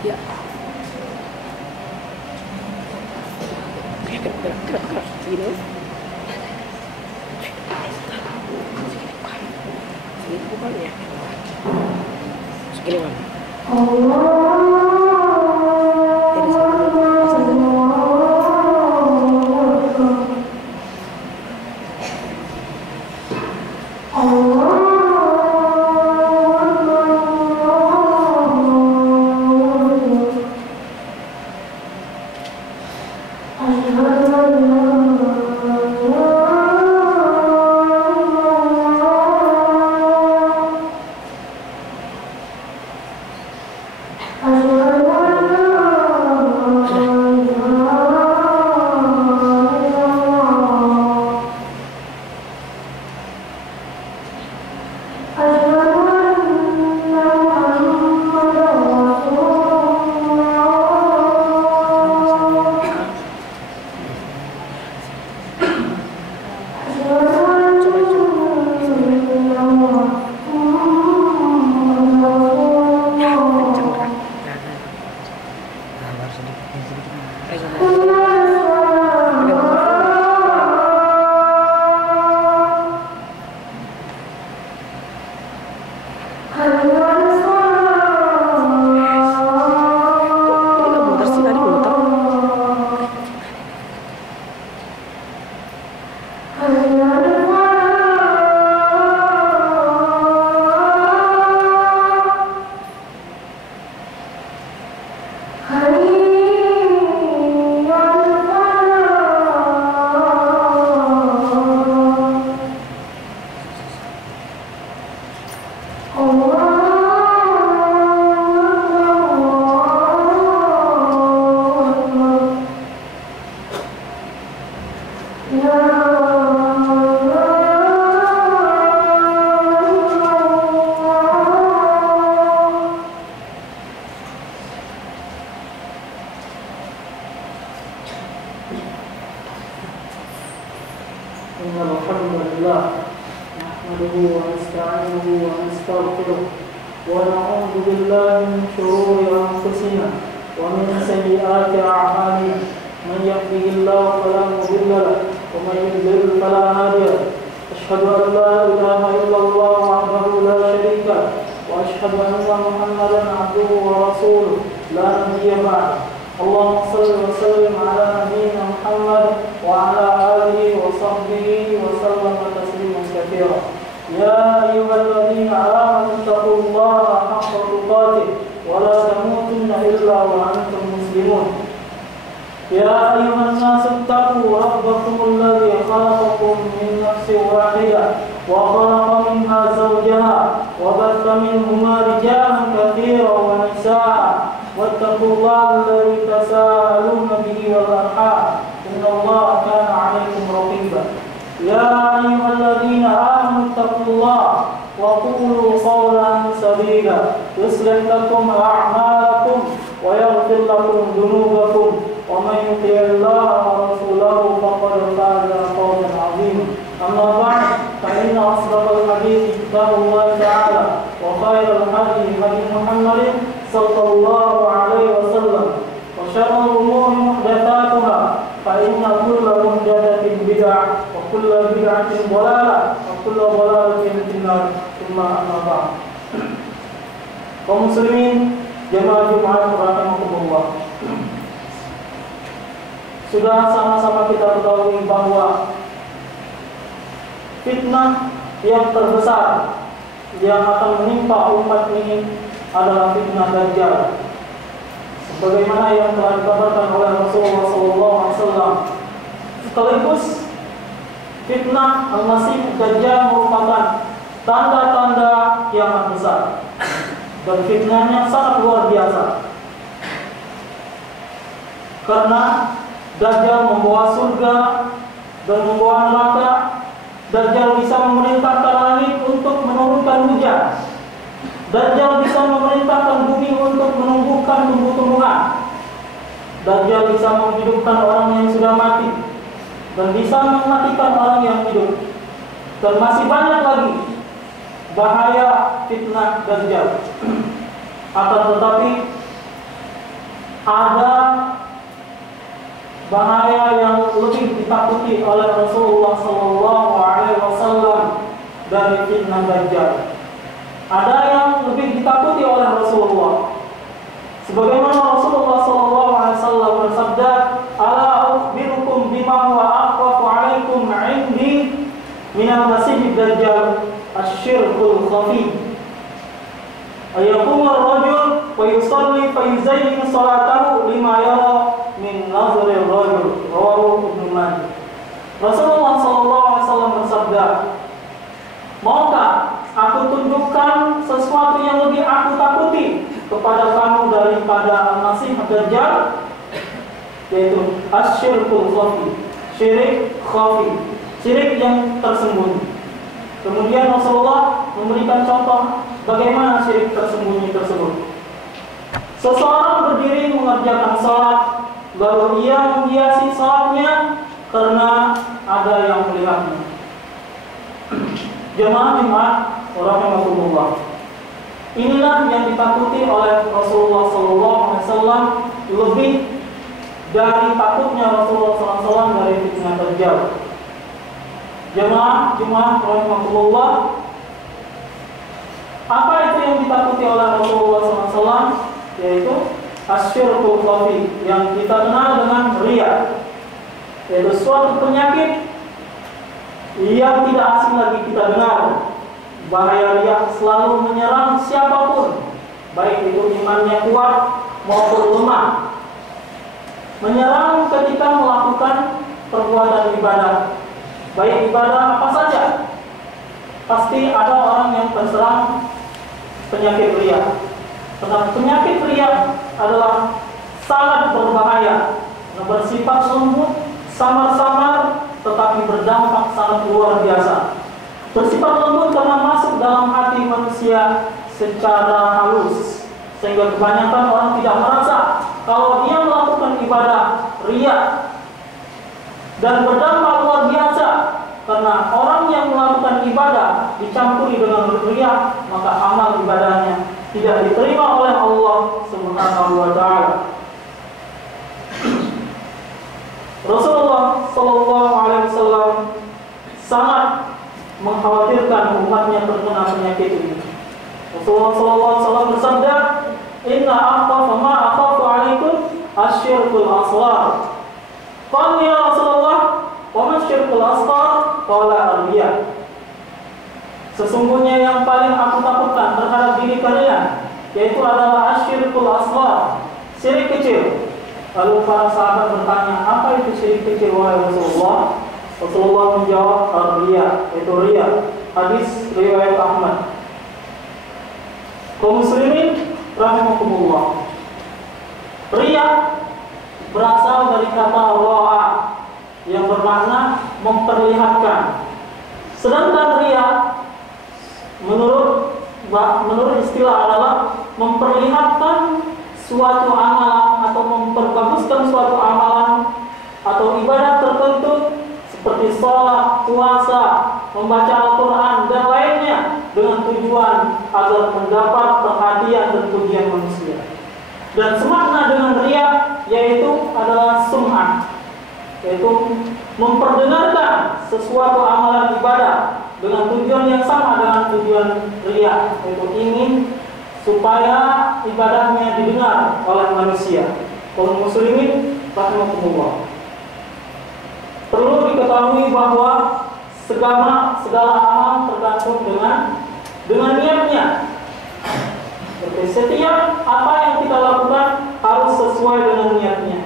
Ya. Gerak. Gini. Segini bukan ya? Segini mana? Jadi kaum muslimin jemaah Jumat rahimakumullah. Sudah sama-sama kita ketahui bahwa fitnah yang terbesar yang akan menimpa umat ini adalah fitnah Dajjal. Sebagaimana yang telah dikabarkan oleh Rasulullah SAW, sekaligus fitnah Al-Masih Dajjal merupakan tanda-tanda kiamat besar. Dan fitnahnya sangat luar biasa. Karena Dajjal membawa surga dan membawa neraka. Dajjal bisa memerintahkan langit untuk menurunkan hujan. Dajjal bisa memerintahkan bumi untuk menumbuhkan tumbuh-tumbuhan. Dajjal bisa menghidupkan orang yang sudah mati dan bisa mematikan orang yang hidup. Dan masih banyak lagi bahaya fitnah Dajjal. Akan tetapi ada bahaya yang lebih ditakuti oleh Rasulullah SAW dari fitnah Dajjal. Ada yang lebih ditakuti oleh Rasulullah. Sebagaimana Rasulullah SAW bersabda, "Ala ukhbirukum bima huwa akhwafu 'alaikum 'indi minal masiihid dajjal asy-syirkul khafi." Ayakum ar-rajul wa yusalli fa yuzayyinu salatahu lima yara min nazari ar-rajul. Rawahu Ibnu Majah. Rasulullah SAW bersabda, "Maukah aku tunjukkan sesuatu yang lebih aku takuti kepada kamu daripada Al-Masih Ad-Dajjal, yaitu asy-syirkul khafi, syirik khafi, syirik yang tersembunyi." Kemudian Rasulullah memberikan contoh bagaimana syirik tersembunyi tersebut. Seseorang berdiri mengerjakan sholat, baru ia menghiasi sholatnya karena ada yang melihatnya. Jemaah Jumat rahimakumullah. Inilah yang ditakuti oleh Rasulullah SAW lebih dari takutnya Rasulullah SAW dari fitnah Dajjal. Jemaah Jumat rahimakumullah, apa itu yang ditakuti oleh Rasulullah SAW? Yaitu asy-syirkul khafi, yang kita kenal dengan riya, yaitu suatu penyakit yang tidak asing lagi kita dengar. Bahaya riya selalu menyerang siapapun, baik itu imannya kuat maupun lemah. Menyerang ketika melakukan perbuatan ibadah, baik ibadah apa saja, pasti ada orang yang terserang penyakit riya. Karena penyakit riya adalah sangat berbahaya, bersifat lembut, samar-samar, tetapi berdampak sangat luar biasa. Bersifat lembut karena masuk dalam hati manusia secara halus, sehingga kebanyakan orang tidak merasa kalau dia melakukan ibadah riya. Dan berdampak luar biasa, karena orang yang melakukan ibadah dicampuri dengan riya, maka amal ibadahnya tidak diterima oleh Allah Subhanahu wa taala. Rasulullah SAW sangat mengkhawatirkan umatnya terkena penyakit ini. Rasulullah SAW bersabda, "Inna akhwafa ma akhafu 'alaikum asy-syirkul asghar." Qala ya Rasulullah, "Wa ma asy-syirkul asghar?" Qala ar-riya. Sesungguhnya yang paling aku takutkan terhadap diri kalian yaitu adalah asy-syirkul asghar, syirik kecil. Lalu para sahabat bertanya, "Apa itu syirik kecil wahai Rasulullah?" Rasulullah menjawab, "Ar-riya," yaitu riya. Hadis riwayat Ahmad. Kaum muslimin rahimakumullah. Riya berasal dari kata ra'a yang bermakna memperlihatkan. Sedangkan riya menurut istilah adalah memperlihatkan suatu amalan atau memperbaguskan suatu amalan atau ibadah tertentu seperti sholat, puasa, membaca Al-Quran dan lainnya dengan tujuan agar mendapat perhatian dan pujian manusia. Dan semakna dengan riya yaitu adalah sum'ah, yaitu memperdengarkan sesuatu amalan ibadah dengan tujuan yang sama dengan tujuan riya, yaitu ingin supaya ibadahnya didengar oleh manusia. Kaum muslimin rahimakumullah. Perlu diketahui bahwa segala amal tergantung dengan niatnya. Setiap apa yang kita lakukan harus sesuai dengan niatnya.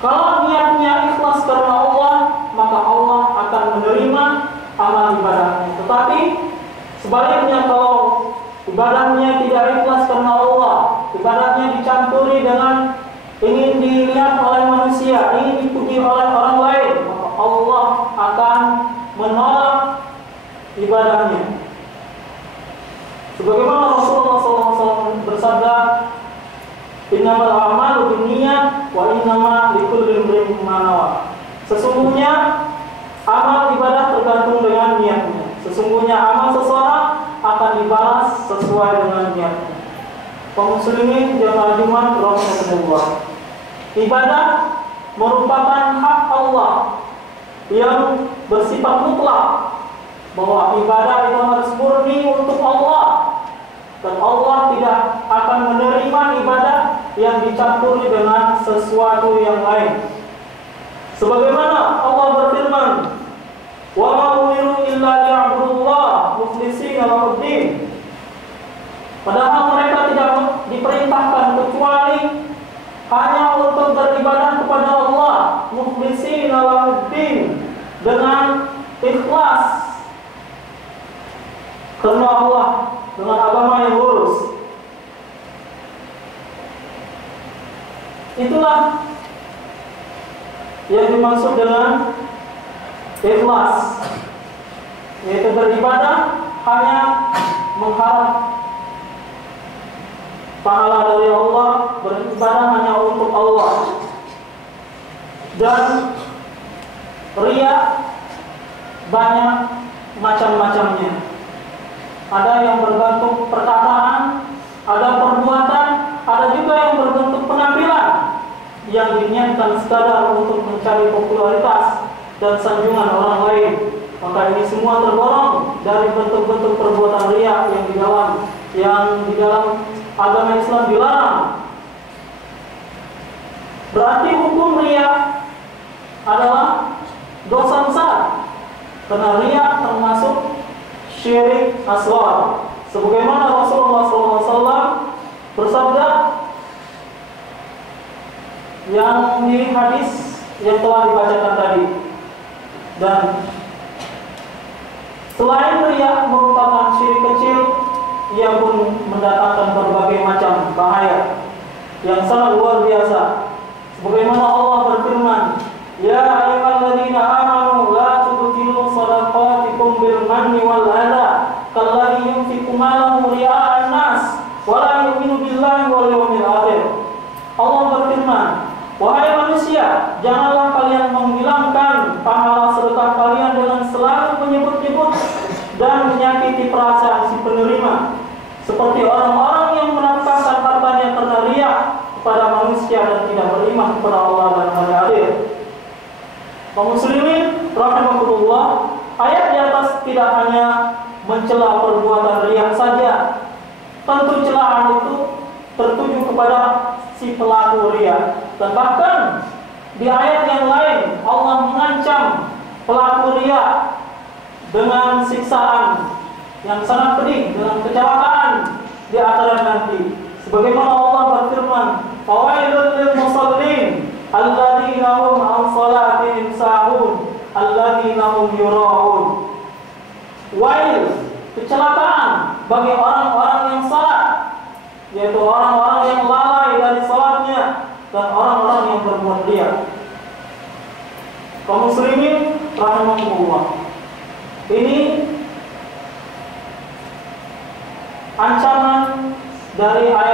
Kalau niatnya ikhlas karena Allah, maka Allah akan menerima amal ibadahnya. Tetapi sebaliknya, kalau ibadahnya tidak ikhlas karena Allah, ibadahnya dicampuri dengan ingin dilihat oleh manusia, ingin dipuji oleh orang lain, maka Allah akan menolak ibadahnya. Sebagaimana Rasulullah SAW bersabda, "Innamal a'malu binniyat wa innama likulli imrin ma nawa." Sesungguhnya amal ibadah tergantung dengan niatnya. Sesungguhnya amal seseorang akan dibalas sesuai dengan niatnya. kaum muslimin jamaah Jumat rahimakumullah, ibadah merupakan hak Allah yang bersifat mutlak, bahwa ibadah itu harus murni untuk Allah, dan Allah tidak akan menerima ibadah yang dicampuri dengan sesuatu yang lain. Sebagaimana Allah berfirman, "Wa ma umiru illa liya'budullah mukhlishina lahuddin." Padahal mereka tidak diperintahkan kecuali hanya untuk beribadah kepada Allah, mukhlishina lahuddin, dengan ikhlas karena Allah, dengan agama yang lurus. Itulah yang dimaksud dengan ikhlas, yaitu beribadah hanya mengharap pahala dari Allah, beribadah hanya untuk Allah. Dan riya banyak macam-macamnya. Ada yang berbentuk perkataan, ada perbuatan, ada juga yang berbentuk penampilan yang diniatkan sekadar untuk mencari popularitas dan sanjungan orang lain. Maka ini semua tergolong dari bentuk-bentuk perbuatan riya yang di dalam agama Islam dilarang. Berarti hukum riya adalah dosa besar, karena riya termasuk syirik asghar. Sebagaimana Rasulullah SAW bersabda yang di hadis yang telah dibacakan tadi. Dan selain riya merupakan syirik kecil, ia pun mendatangkan berbagai macam bahaya yang sangat luar biasa. Sebagaimana Allah berfirman, "Ya ayyuhalladzina amanu la tubtilu shadaqatikum bil manni wal adha kalladzi yunfiqu malahu ria'an nas wa la yu'minu billahi wal yawmil akhir." Allah berfirman, "Wahai manusia, janganlah kalian menghilangkan pahala sedekah kalian dengan selalu menyebut-nyebut dan menyakiti perasaan si penerima, seperti orang-orang yang menafkahkan hartanya karena riya kepada manusia dan tidak beriman kepada Allah dan hari akhir." Kaum muslimin rahimakumullah, ayat di atas tidak hanya mencela perbuatan riya saja. Tentu celaan itu tertuju kepada si pelaku riya, dan bahkan di ayat yang lain Allah mengancam pelaku riya dengan siksaan yang sangat pedih, dengan kecelakaan di akhirat nanti. Sebagaimana Allah berfirman, "Fawailul lil musallin alladzina hum an salatihim sahun alladzina hum yura'un." Wail, kecelakaan bagi orang-orang yang salat, yaitu orang-orang yang lalai dari salatnya dan orang-orang yang berbuat riya. Kaum muslimin rahimakumullah, ini ancaman dari ayat